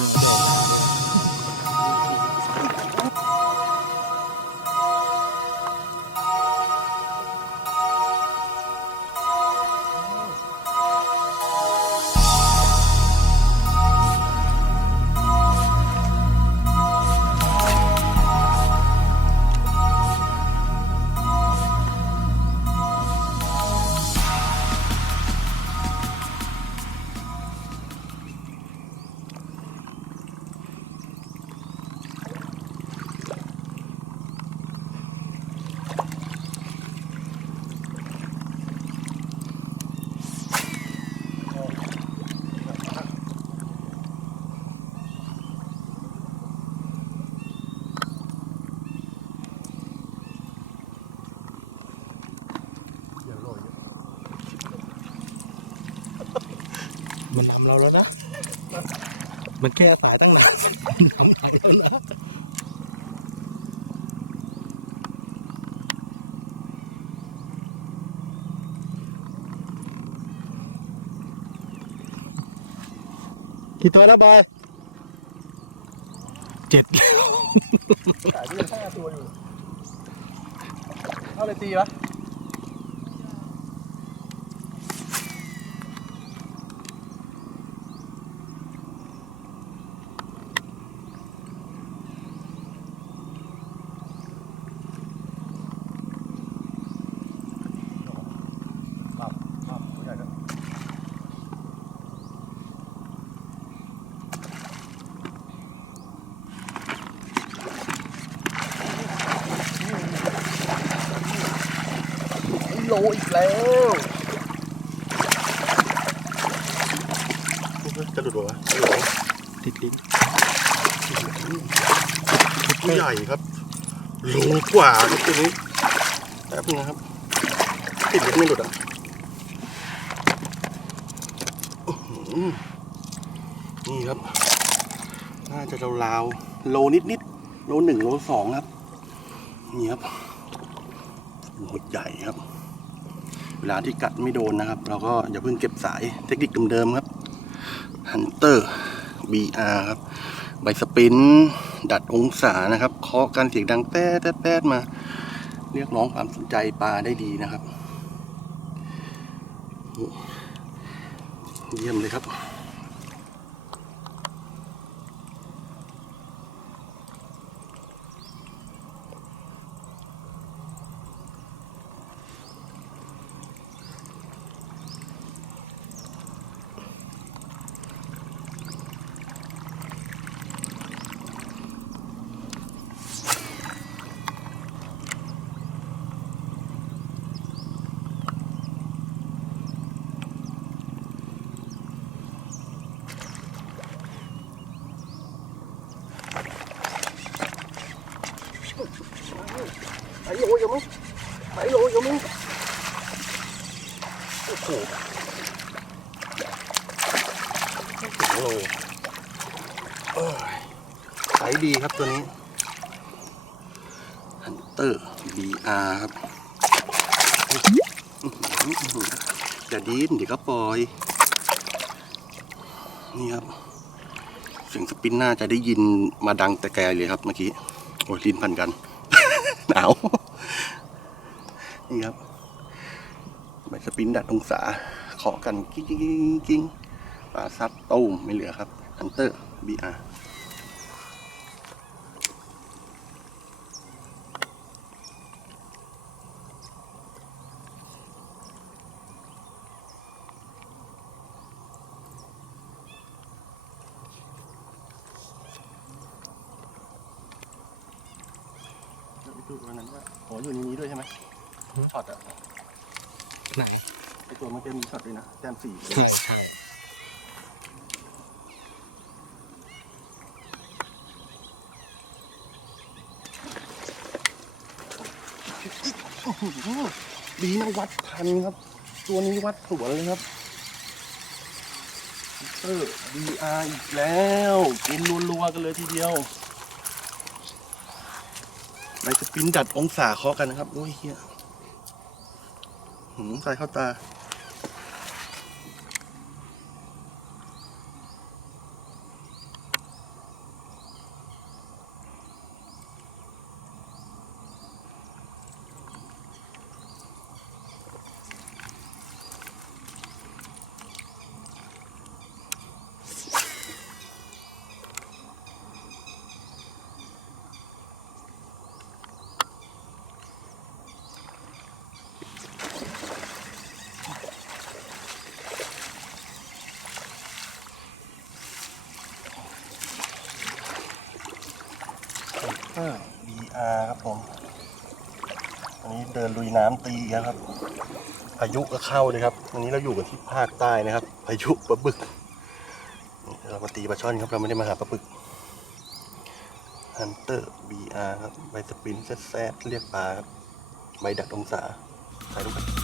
different things. มันนำเราแล้วนะ มันแก้สายตั้งนานนำไปแล้วนะกี่ตัวแล้วบอยเจ็ดขายที่ยังห้าตัวอยู่ เอาเลยตีวะ ครับครับตัวใหญ่ด้วยไอ้โลอีกแล้วจะหลุดวะติดลิ้นตัวใหญ่ครับโลกว่าครับตัวนี้แป๊บนึงนะครับ ติดเล็กไม่หลุดอะอื้อหือนี่ครับ น่าจะราวๆโลนิดๆโลหนึ่งโลสองครับ นี่ครับโลใหญ่ครับ เวลาที่กัดไม่โดนนะครับ เราก็อย่าเพิ่งเก็บสายเทคนิคเดิมๆครับ Hunter BR ครับใบสปิน ดัดองศานะครับเคาะการเสียงดังแป๊ดแป๊ดแป๊ดมา เรียกร้องความสนใจปลาได้ดีนะครับ เยี่ยมเลยครับ ไอ้โลยังมั้งโอ้โหไม่ถึงโลเอ้ยใสดีครับตัวนี้ Hunter BR ครับอื้อหืออื้อหือย่าดิ้นเดี๋ยวก็ปล่อย นี่ครับเสียงสปินน่าจะได้ยินมาดังแต่แกเลยครับเมื่อกี้ โอ้ยลิ้นพันกัน หนาว นี่ครับใบสปินดัดองศาเคาะกันกิ้งกิ้งกิ้งปลาซัดตูมไม่เหลือครับฮันเตอร์บีอาร์ดูวันนั้นว่าโออยู่ในนี้ด้วยใช่ไหม ช็อตอะไหนไอตัวมันจะมีช็อตด้วยนะแต้มสี่ใช่ใช่ดีนะวัดทันครับ ตัวนี้วัดสวนเลยครับเตอร์ดีอาร์อีกแล้วกินรัวๆกันเลยทีเดียวไปสปินดัดองศาเคาะกันนะครับ โอ้ยเฮียหืม ใส่เข้าตา ออ BR ครับผม อันนี้เดินลุยน้ำตีครับ พายุก็เข้าเลยครับอันนี้เราอยู่กันที่ภาคใต้นะครับ พายุปลาบึก เรามาตีปลาช่อนครับ เราไม่ได้มาหาปลาบึกฮันเตอร์ BR ครับ ใบสปินแซดเรียกปลาครับ ใบดัดองศาใส่ลงไป